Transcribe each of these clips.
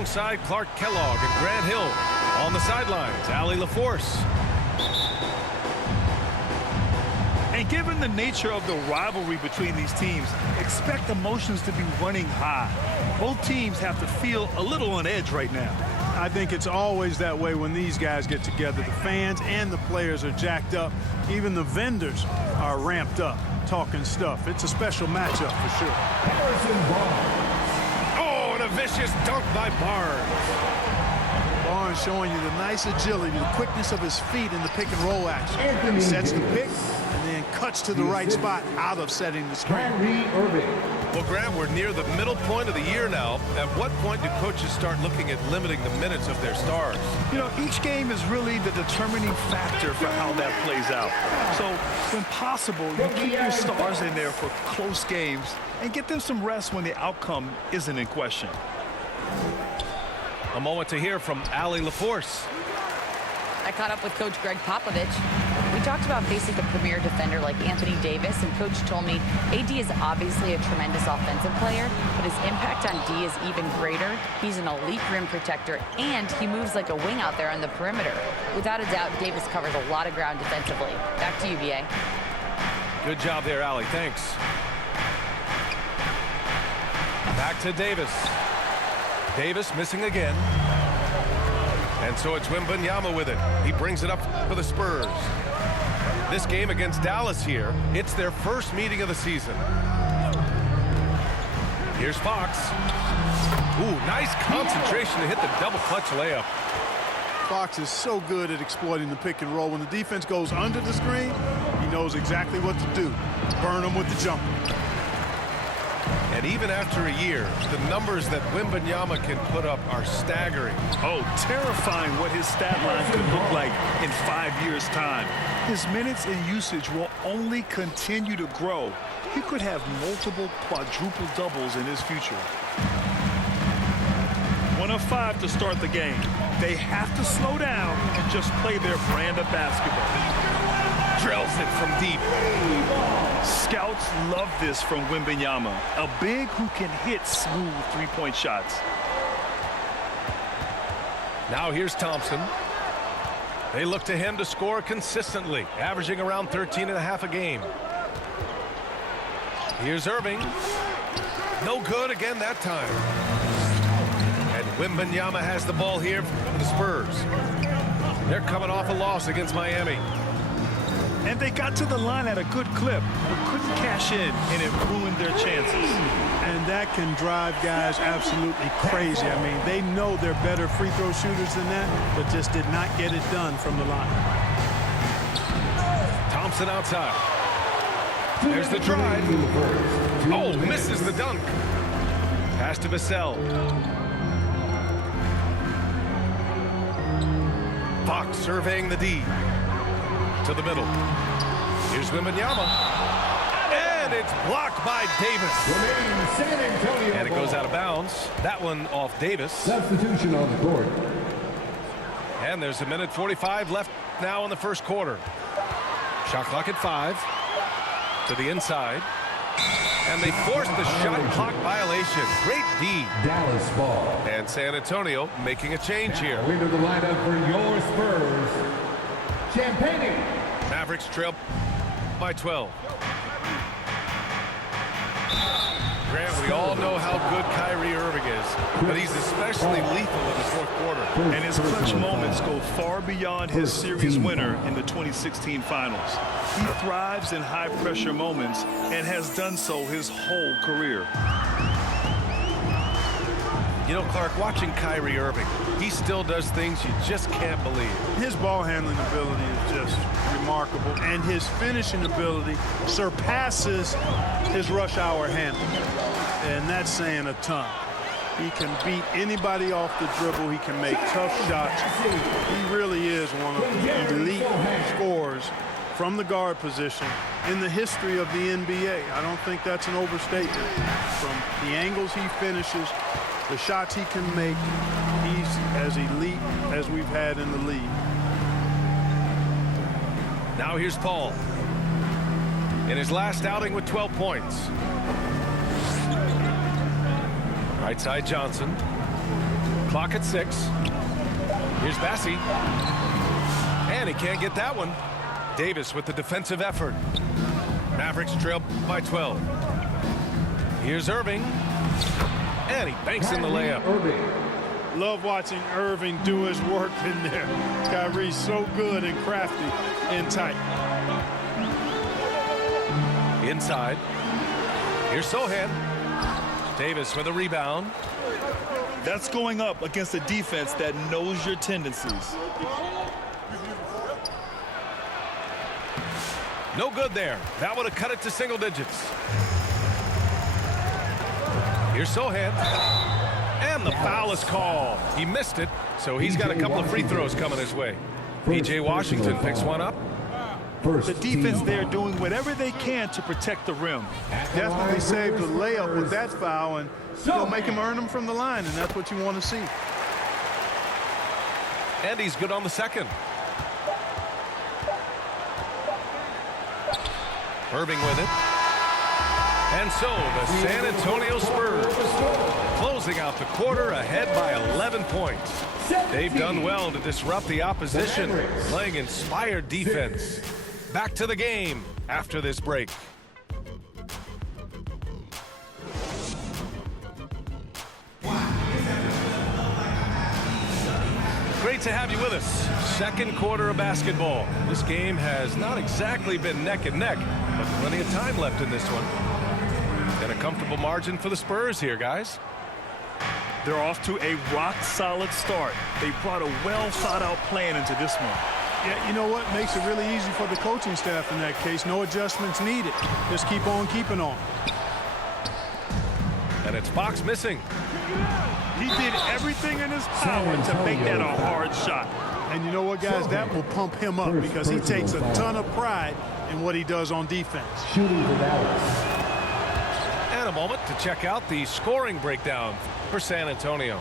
alongside Clark Kellogg and Grant Hill. On the sidelines, Allie LaForce. And given the nature of the rivalry between these teams, expect emotions to be running high. Both teams have to feel a little on edge right now. I think it's always that way when these guys get together. The fans and the players are jacked up. Even the vendors are ramped up, talking stuff. It's a special matchup for sure. Oh, and a vicious dunk by Barnes. Barnes showing you the nice agility, the quickness of his feet in the pick and roll action. He sets the pick and then cuts to the right spot out of setting the screen. Well, Grant, we're near the middle point of the year now. At what point do coaches start looking at limiting the minutes of their stars? You know, each game is really the determining factor for how that plays out. So, when possible, you keep your stars in there for close games and get them some rest when the outcome isn't in question. A moment to hear from Allie LaForce. I caught up with Coach Greg Popovich. We talked about facing a premier defender like Anthony Davis, and Coach told me AD is obviously a tremendous offensive player, but his impact on D is even greater. He's an elite rim protector, and he moves like a wing out there on the perimeter. Without a doubt, Davis covers a lot of ground defensively. Back to you, B.A. Good job there, Allie. Thanks. Back to Davis. Davis missing again. And so it's Wembanyama with it. He brings it up for the Spurs. This game against Dallas here, it's their first meeting of the season. Here's Fox. Ooh, nice concentration to hit the double clutch layup. Fox is so good at exploiting the pick and roll. When the defense goes under the screen, he knows exactly what to do. Burn them with the jumper. And even after a year, the numbers that Wembanyama can put up are staggering. Oh, terrifying what his stat line could look like in 5 years' time. His minutes and usage will only continue to grow. He could have multiple quadruple doubles in his future. 1 of 5 to start the game. They have to slow down and just play their brand of basketball. Drills it from deep. Scouts love this from Wembanyama, a big who can hit smooth three-point shots. Now here's Thompson. They look to him to score consistently, averaging around 13.5 a game. Here's Irving. No good again that time. And Wembanyama has the ball here for the Spurs. They're coming off a loss against Miami. And they got to the line at a good clip, but couldn't cash in, and it ruined their chances. And that can drive guys absolutely crazy. I mean, they know they're better free throw shooters than that, but just did not get it done from the line. Thompson outside. There's the drive. Oh, misses the dunk. Pass to Vassell. Fox surveying the D. To the middle. Here's Wembanyama. And it's blocked by Davis. And it goes out of bounds. That one off Davis. Substitution on the court. And there's 1:45 left now in the first quarter. Shot clock at 5. To the inside. And they force the shot clock violation. Great D. Dallas ball. And San Antonio making a change here. Into the lineup for your Spurs. Champagne. Mavericks trail by 12. Grant, we all know how good Kyrie Irving is, but he's especially lethal in the fourth quarter. And his clutch moments go far beyond his series winner in the 2016 finals. He thrives in high-pressure moments and has done so his whole career. You know, Clark, watching Kyrie Irving, he still does things you just can't believe. His ball handling ability is just remarkable, and his finishing ability surpasses his rush hour handling. And that's saying a ton. He can beat anybody off the dribble. He can make tough shots. He really is one of the elite scorers from the guard position in the history of the NBA. I don't think that's an overstatement. From the angles he finishes, the shots he can make, he's as elite as we've had in the league. Now here's Paul. In his last outing with 12 points. Right side Johnson. Clock at 6. Here's Bassie. And he can't get that one. Davis with the defensive effort. Mavericks trail by 12. Here's Irving. And he banks in the layup. Love watching Irving do his work in there. Kyrie's so good and crafty and tight. Inside. Here's Sohan. Davis with a rebound. That's going up against a defense that knows your tendencies. No good there. That would have cut it to single digits. Here's Sohan. And the foul is called. He missed it, so he's got a couple of free throws coming his way. P.J. Washington picks one up. The defense there doing whatever they can to protect the rim. Definitely saved the layup with that foul, and you'll make him earn them from the line, and that's what you want to see. And he's good on the second. Irving with it. And so the San Antonio Spurs closing out the quarter ahead by 11 points. They've done well to disrupt the opposition, playing inspired defense. Back to the game after this break. Great to have you with us. Second quarter of basketball. This game has not exactly been neck and neck, but plenty of time left in this one. And a comfortable margin for the Spurs here, guys. They're off to a rock-solid start. They brought a well-thought-out plan into this one. Yeah, you know what? Makes it really easy for the coaching staff in that case. No adjustments needed. Just keep on keeping on. And it's Fox missing. He did everything in his power to make that a hard shot. And you know what, guys? That will pump him up because he takes a ton of pride in what he does on defense. Shooting for Dallas. And a moment to check out the scoring breakdown for San Antonio.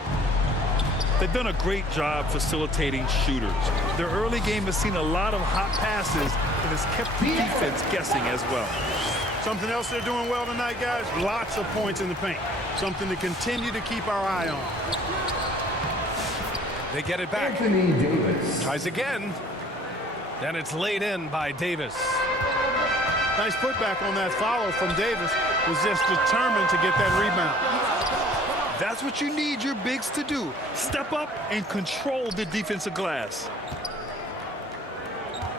They've done a great job facilitating shooters. Their early game has seen a lot of hot passes and has kept the defense guessing as well. Something else they're doing well tonight, guys, lots of points in the paint. Something to continue to keep our eye on. They get it back. Anthony Davis. Tries again. And it's laid in by Davis. Nice putback on that follow from Davis. Was just determined to get that rebound. That's what you need your bigs to do. Step up and control the defensive glass.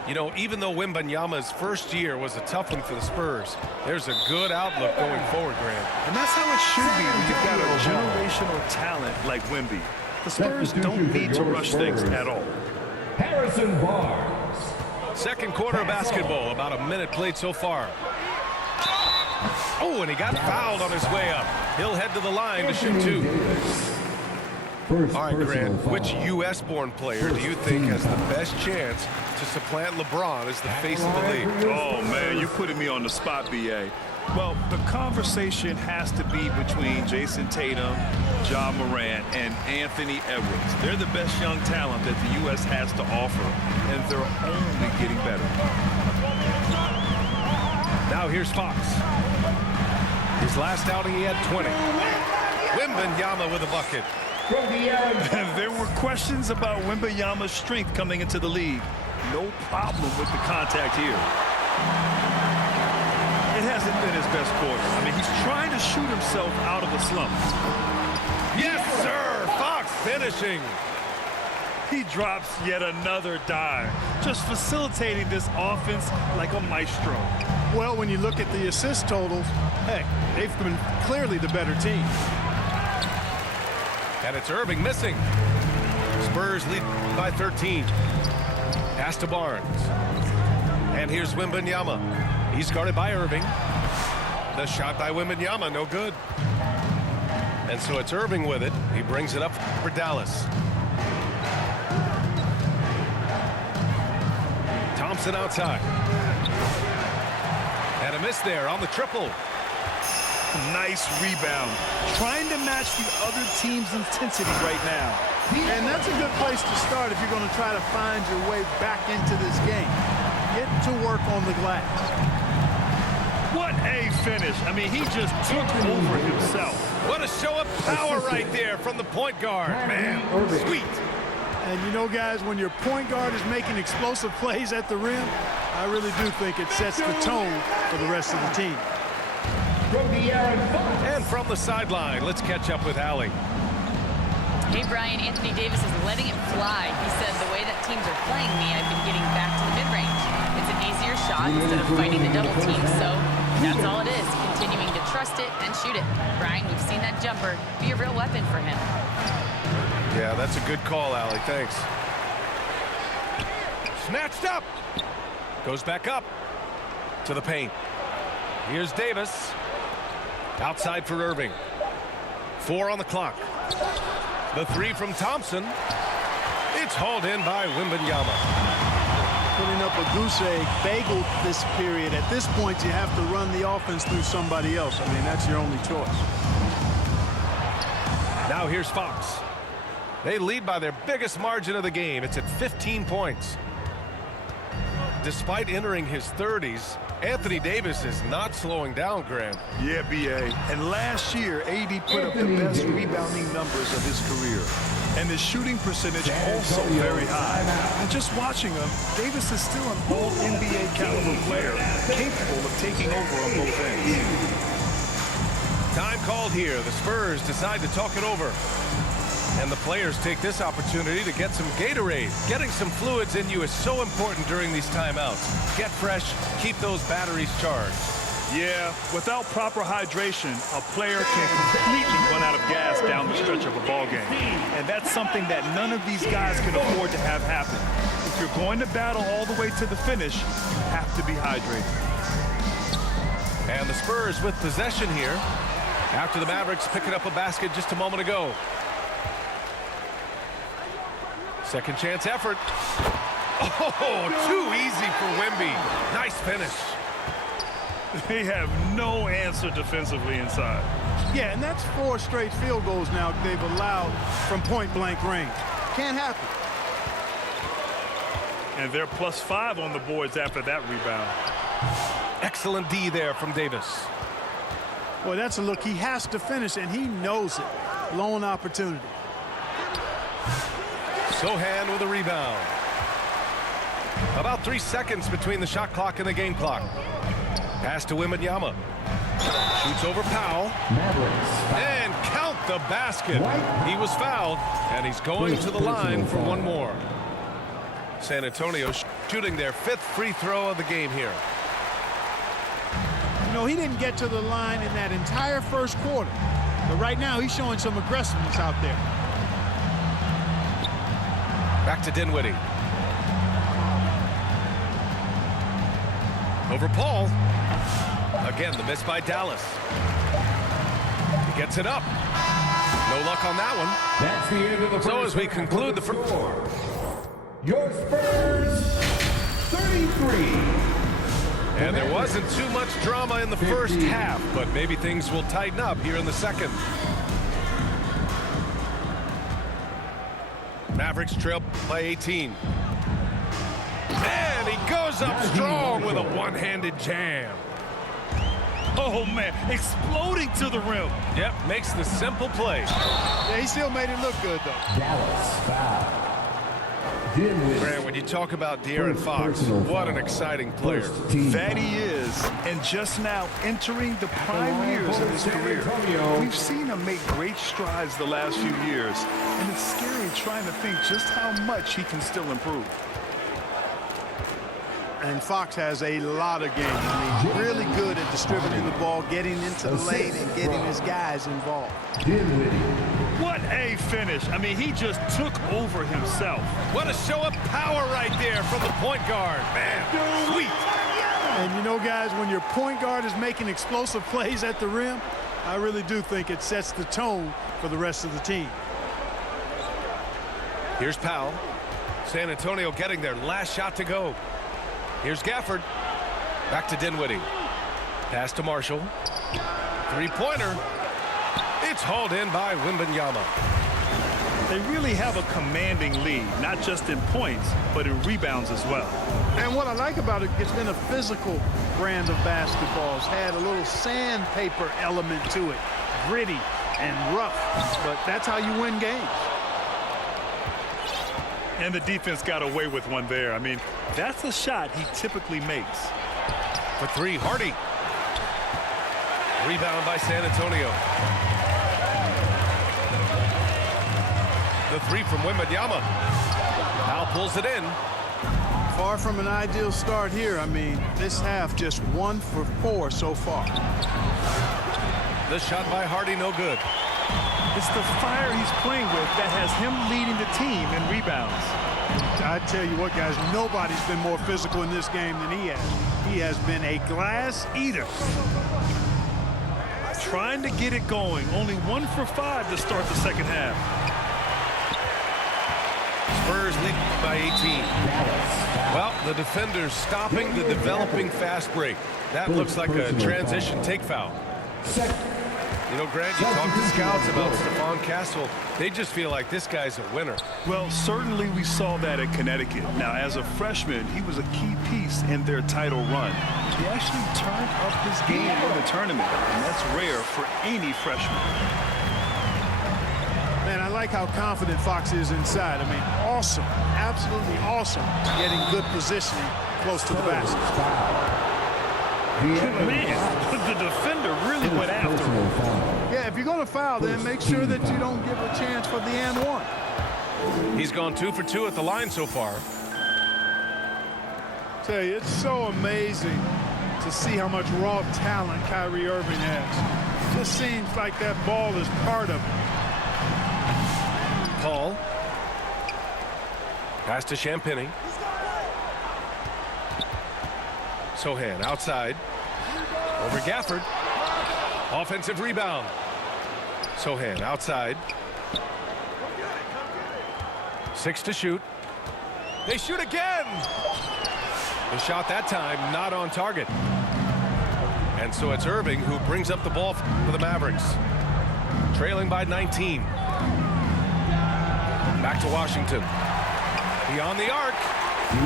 You know, even though Wembanyama's first year was a tough one for the Spurs, there's a good outlook going forward, Grant. And that's how it should be when you've got a generational talent like Wemby. The Spurs don't need to rush things at all. Harrison Barnes. Second quarter of basketball, about a minute played so far. Oh, and he got fouled on his way up. He'll head to the line to shoot two. All right, Grant, which U.S.-born player do you think has the best chance to supplant LeBron as the face of the league? Oh, man, you're putting me on the spot, B.A. Well, the conversation has to be between Jason Tatum, Ja Morant, and Anthony Edwards. They're the best young talent that the U.S. has to offer, and they're only getting better. Now here's Fox. His last outing, he had 20. Wembanyama with a bucket. There were questions about Wembanyama's strength coming into the league. No problem with the contact here. It hasn't been his best quarter. I mean, he's trying to shoot himself out of the slump. Yes, sir! Fox finishing. He drops yet another dive, just facilitating this offense like a maestro. Well, when you look at the assist totals, heck, they've been clearly the better team. And it's Irving missing. Spurs lead by 13. Pass to Barnes. And here's Wembanyama. He's guarded by Irving. The shot by Wembanyama, no good. And so it's Irving with it. He brings it up for Dallas. Thompson outside. And a miss there on the triple. Nice rebound. Trying to match the other team's intensity right now. And that's a good place to start if you're going to try to find your way back into this game. Get to work on the glass. What What a finish. I mean, he just took over himself. What a show of power right there from the point guard. Man, sweet. And you know, guys, when your point guard is making explosive plays at the rim, I really do think it sets the tone for the rest of the team. And from the sideline, let's catch up with Allie. Hey, Brian, Anthony Davis is letting it fly. He said, the way that teams are playing me, I've been getting back to the mid-range. It's an easier shot instead of fighting the double team, so that's all it is, continuing to trust it and shoot it. Brian, we've seen that jumper be a real weapon for him. Yeah, that's a good call, Allie. Thanks. Snatched up. Goes back up to the paint. Here's Davis. Outside for Irving. 4 on the clock. The three from Thompson. It's hauled in by Wembanyama. Putting up a goose egg bagel this period. At this point, you have to run the offense through somebody else. I mean, that's your only choice. Now here's Fox. They lead by their biggest margin of the game. It's at 15 points. Despite entering his 30s, Anthony Davis is not slowing down, Grant. Yeah, B.A. And last year, AD put up the best rebounding numbers of his career. And the shooting percentage also very high. And just watching him, Davis is still an all-NBA caliber player, capable of taking over on both ends. Time called here. The Spurs decide to talk it over. And the players take this opportunity to get some Gatorade. Getting some fluids in you is so important during these timeouts. Get fresh, keep those batteries charged. Yeah, without proper hydration, a player can completely run out of gas down the stretch of a ball game. And that's something that none of these guys can afford to have happen. If you're going to battle all the way to the finish, you have to be hydrated. And the Spurs with possession here after the Mavericks picking up a basket just a moment ago. Second chance effort. Oh, too easy for Wemby. Nice finish. They have no answer defensively inside. Yeah, and that's 4 straight field goals now they've allowed from point-blank range. Can't happen. And they're +5 on the boards after that rebound. Excellent D there from Davis. Boy, that's a look he has to finish, and he knows it. Lone opportunity. Sohan with a rebound. About 3 seconds between the shot clock and the game clock. Pass to Wembanyama. Shoots over Powell. Mavericks. And count the basket. He was fouled, and he's going to the line for one more. San Antonio shooting their 5th free throw of the game here. You know, he didn't get to the line in that entire first quarter. But right now, he's showing some aggressiveness out there. Back to Dinwiddie. Over Paul. Again, the miss by Dallas. He gets it up. No luck on that one. That's the end of the So first as we conclude the first... Your Spurs, 33. And there wasn't too much drama in the first half, but maybe things will tighten up here in the second. Mavericks trail by 18. And he goes up strong with a one-handed jam. Oh, man, exploding to the rim. Yep, makes the simple play. Yeah, he still made it look good, though. Dallas foul. Dinwiddie. Grant, when you talk about De'Aaron Fox, what an exciting player. That he is. And just now entering the prime years of his career. We've seen him make great strides the last few years. And it's scary trying to think just how much he can still improve. And Fox has a lot of game. I mean, really good at distributing the ball, getting into the lane, and getting his guys involved. Dinwiddie. What a finish. I mean, he just took over himself. What a show of power right there from the point guard. Man, sweet. And you know, guys, when your point guard is making explosive plays at the rim, I really do think it sets the tone for the rest of the team. Here's Powell. San Antonio getting their last shot to go. Here's Gafford. Back to Dinwiddie. Pass to Marshall. Three-pointer. It's hauled in by Wembanyama. They really have a commanding lead, not just in points, but in rebounds as well. And what I like about it, it's been a physical brand of basketball. It's had a little sandpaper element to it, gritty and rough, but that's how you win games. And the defense got away with one there. I mean, that's a shot he typically makes. For three, Hardy. Rebound by San Antonio. The three from Wembanyama. Now pulls it in. Far from an ideal start here. I mean, this half just 1 for 4 so far. The shot by Hardy, no good. It's the fire he's playing with that has him leading the team in rebounds. I tell you what, guys, nobody's been more physical in this game than he has. He has been a glass eater. Trying to get it going. Only 1 for 5 to start the second half. Spurs lead by 18. Well, the defenders stopping the developing fast break. That looks like a transition take foul. You know, Grant, you talk to scouts about Stephon Castle. They just feel like this guy's a winner. Well, certainly we saw that at Connecticut. Now, as a freshman, he was a key piece in their title run. He actually turned up his game in the tournament, and that's rare for any freshman. Man, I like how confident Fox is inside. I mean, awesome, absolutely awesome, getting good positioning close to the basket. Man, the defender really went after him. Yeah, if you're going to foul, then make sure that you don't give a chance for the and one. He's gone 2 for 2 at the line so far. Tell you, it's so amazing to see how much raw talent Kyrie Irving has. It just seems like that ball is part of it. Paul. Pass to Champagny. Sohan outside. Over Gafford. Offensive rebound. Sohan outside. 6 to shoot. They shoot again. The shot that time not on target. And so it's Irving who brings up the ball for the Mavericks. Trailing by 19. Back to Washington. Beyond the arc. You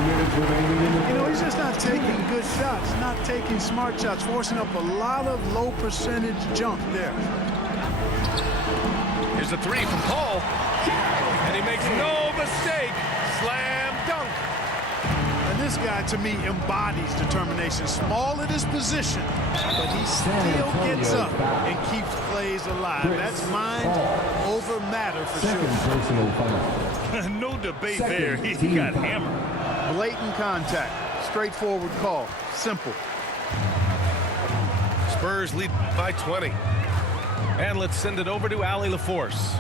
know, he's just not taking good shots, not taking smart shots, forcing up a lot of low percentage jump there. Here's a three from Paul. And he makes no mistake. Slam dunk. And this guy, to me, embodies determination. Small at his position, but he still gets up and keeps plays alive. That's mind over matter for sure. No debate there. He got hammered. Blatant contact. Straightforward call. Simple. Spurs lead by 20. And let's send it over to Allie LaForce.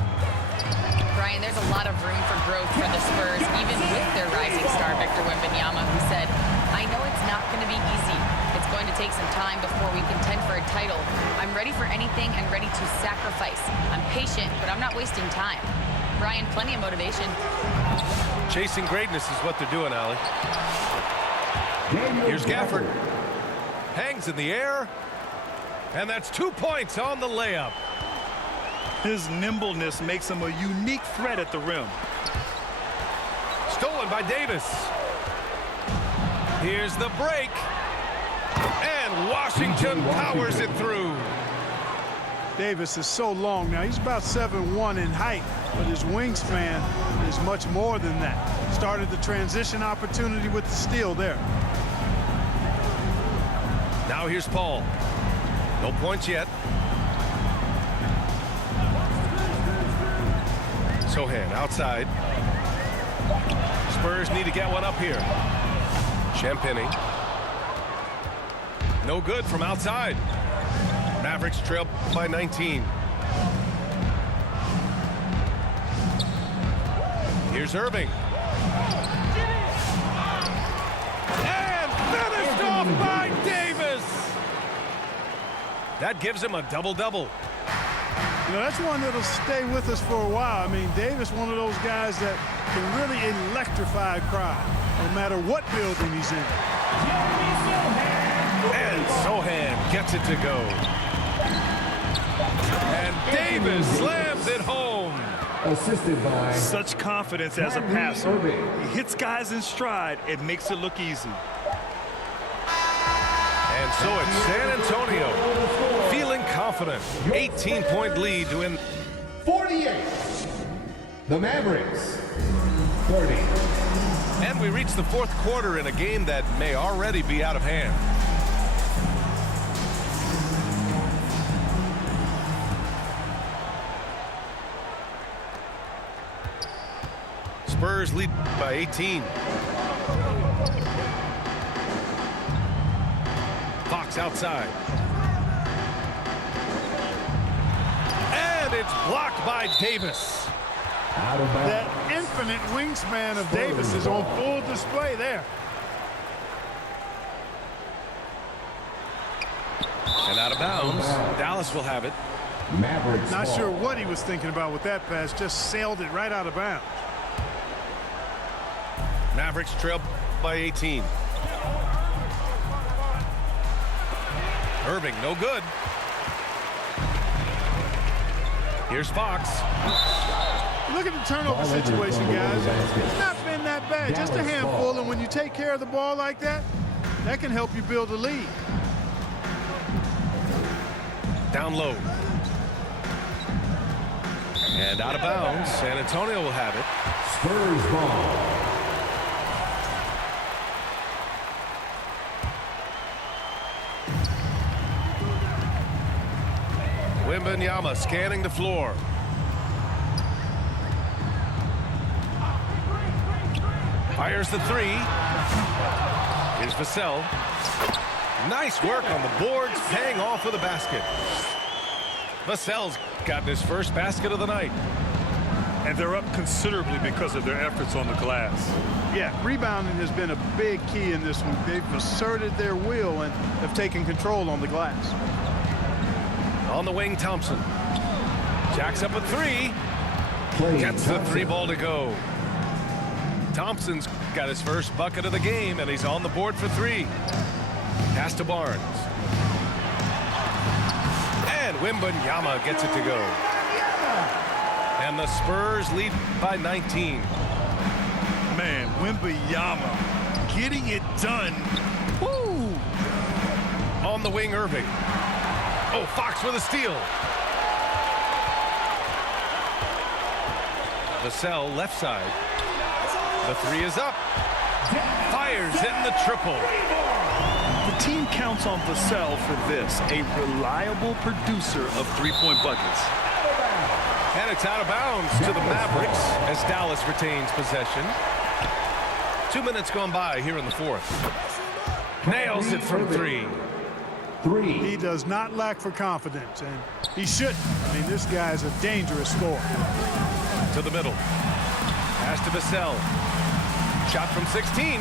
Brian, there's a lot of room for growth for the Spurs, even with their rising star, Victor Wembanyama, who said, I know it's not going to be easy. It's going to take some time before we contend for a title. I'm ready for anything and ready to sacrifice. I'm patient, but I'm not wasting time. Brian, plenty of motivation. Chasing greatness is what they're doing, Allie. Here's Gafford. Hangs in the air. And that's 2 points on the layup. His nimbleness makes him a unique threat at the rim. Stolen by Davis. Here's the break. And Washington powers it through. Davis is so long now. He's about 7'1" in height, but his wingspan is much more than that. Started the transition opportunity with the steal there. Now here's Paul. No points yet. Sohan outside. Spurs need to get one up here. Champagny. No good from outside. Mavericks trail by 19. Here's Irving. And finished off by Davis. That gives him a double-double. You know, that's one that'll stay with us for a while. I mean, Davis, one of those guys that can really electrify a crowd, no matter what building he's in. And Sohan gets it to go. And Davis slams it home. assisted by Such confidence as a passer. He hits guys in stride. It makes it look easy. And so it's San Antonio feeling confident. 18-point lead to win. 48. The Mavericks, 30. And we reach the fourth quarter in a game that may already be out of hand. Spurs lead by 18. Fox outside. And it's blocked by Davis. Out of bounds. That infinite wingspan of Davis is on full display there. And out of bounds. Dallas will have it. Mavericks Not ball. sure what he was thinking about with that pass. Just sailed it right out of bounds. Mavericks trail by 18. Irving, no good. Here's Fox. Look at the turnover situation, guys. It's not been that bad. Just a handful, and when you take care of the ball like that, that can help you build a lead. Down low. And out of bounds. San Antonio will have it. Spurs ball. Wembanyama scanning the floor. Fires the three. Here's Vassell. Nice work on the boards, paying off with a basket. Vassell's got his first basket of the night. And they're up considerably because of their efforts on the glass. Yeah, rebounding has been a big key in this one. They've asserted their will and have taken control on the glass. On the wing, Thompson. Jacks up a three. Gets the three ball to go. Thompson's got his first bucket of the game, and he's on the board for three. Pass to Barnes. And Wembanyama gets it to go. And the Spurs lead by 19. Man, Wembanyama getting it done. Woo! On the wing, Irving. Oh, Fox with a steal. Vassell left side. The three is up. Fires in the triple. The team counts on Vassell for this, a reliable producer of three-point buckets. And it's out of bounds to the Mavericks as Dallas retains possession. 2 minutes gone by here in the fourth. Nails it from three. He does not lack for confidence, and he shouldn't. I mean, this guy's a dangerous scorer. To the middle. Pass to Vassell. Shot from 16.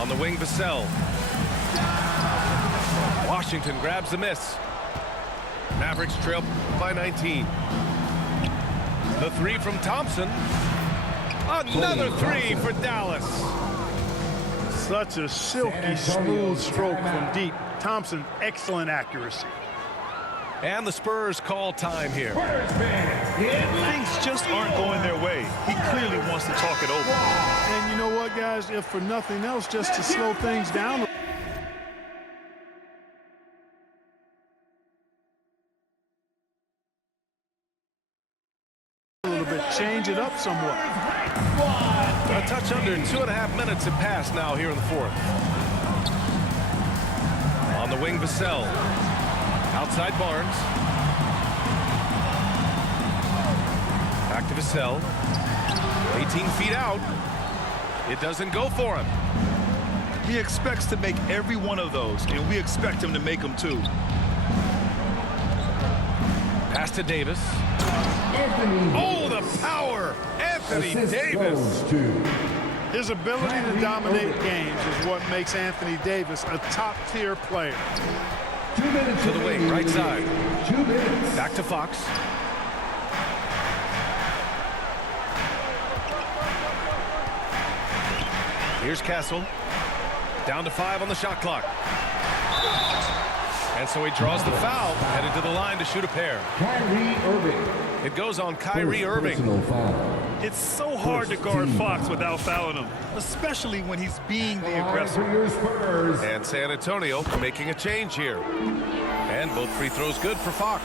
On the wing, Vassell. Washington grabs the miss. Mavericks trail by 19. The three from Thompson. Another three for Dallas. Such a silky, smooth stroke from deep. Thompson, excellent accuracy. And the Spurs call time here. Things just aren't going their way. He clearly wants to talk it over. And you know what, guys? If for nothing else, just to slow things down a little bit, change it up somewhat. A touch under 2.5 minutes have passed now here in the fourth. On the wing, Vassell. Outside Barnes. Back to Vassell. 18 feet out. It doesn't go for him. He expects to make every one of those, and we expect him to make them too. Pass to Davis. Oh, the power! Anthony Davis. His ability to dominate games is what makes Anthony Davis a top-tier player. 2 minutes To the wing, right side. 2 minutes. Back to Fox. Here's Castle. Down to 5 on the shot clock. And so he draws the foul, headed to the line to shoot a pair. Kyrie Irving. It goes on Kyrie First Irving. personal foul. It's so hard to guard Fox without fouling him, especially when he's being the aggressor. For your Spurs. And San Antonio making a change here. And both free throws good for Fox.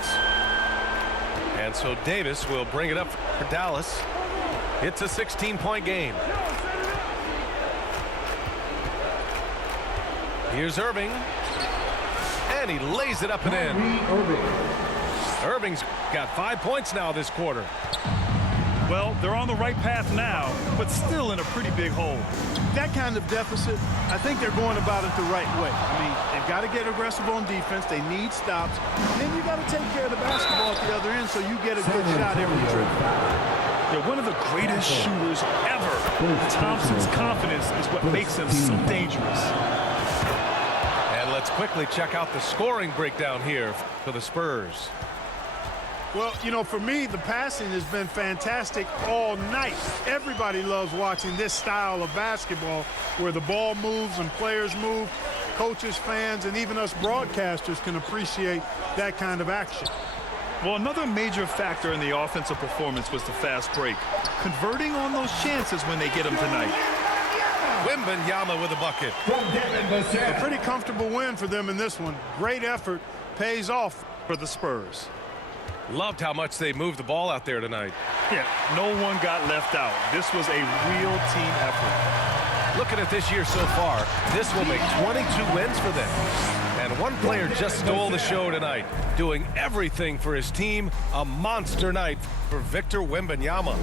And so Davis will bring it up for Dallas. It's a 16-point game. Here's Irving. And he lays it up and in. Kyrie Irving. Irving's got 5 points now this quarter. Well, they're on the right path now, but still in a pretty big hole. That kind of deficit, I think they're going about it the right way. I mean, they've got to get aggressive on defense. They need stops. And then you got to take care of the basketball at the other end so you get a good shot every trip. They're one of the greatest shooters ever. Thompson's confidence is what makes him so dangerous. And let's quickly check out the scoring breakdown here for the Spurs. Well, you know, for me, the passing has been fantastic all night. Everybody loves watching this style of basketball where the ball moves and players move. Coaches, fans, and even us broadcasters can appreciate that kind of action. Well, another major factor in the offensive performance was the fast break. Converting on those chances when they get them tonight. Wembanyama with a bucket. From Devin A Vassell. pretty comfortable win for them in this one. Great effort pays off for the Spurs. Loved how much they moved the ball out there tonight. Yeah, no one got left out. This was a real team effort. Looking at this year so far, this will make 22 wins for them. And one player just stole the show tonight, doing everything for his team. A monster night for Victor Wembanyama.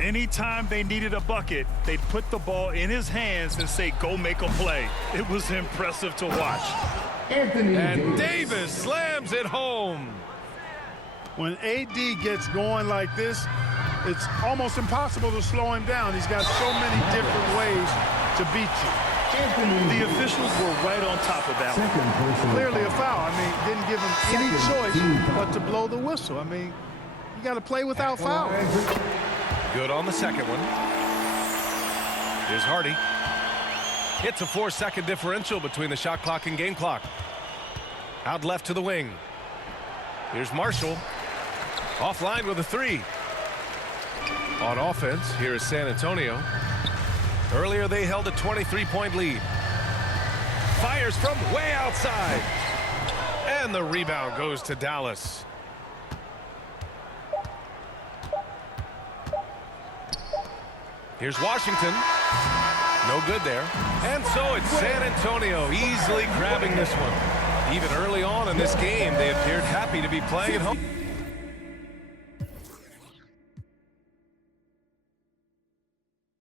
Anytime they needed a bucket, they'd put the ball in his hands and say, go make a play. It was impressive to watch. Anthony And Davis. Davis slams it home. When AD gets going like this, it's almost impossible to slow him down. He's got so many different ways to beat you. Anthony The officials were right on top of that one. Second personal Clearly a foul. foul. I mean, didn't give him any Second team choice foul. but to blow the whistle. I mean, you got to play without foul. Good on the second one. Here's Hardy. It's a 4-second differential between the shot clock and game clock. Out left to the wing. Here's Marshall. Offline with a three. On offense, here is San Antonio. Earlier, they held a 23-point lead. Fires from way outside. And the rebound goes to Dallas. Here's Washington. No good there. And so it's San Antonio easily grabbing this one. Even early on in this game, they appeared happy to be playing at home.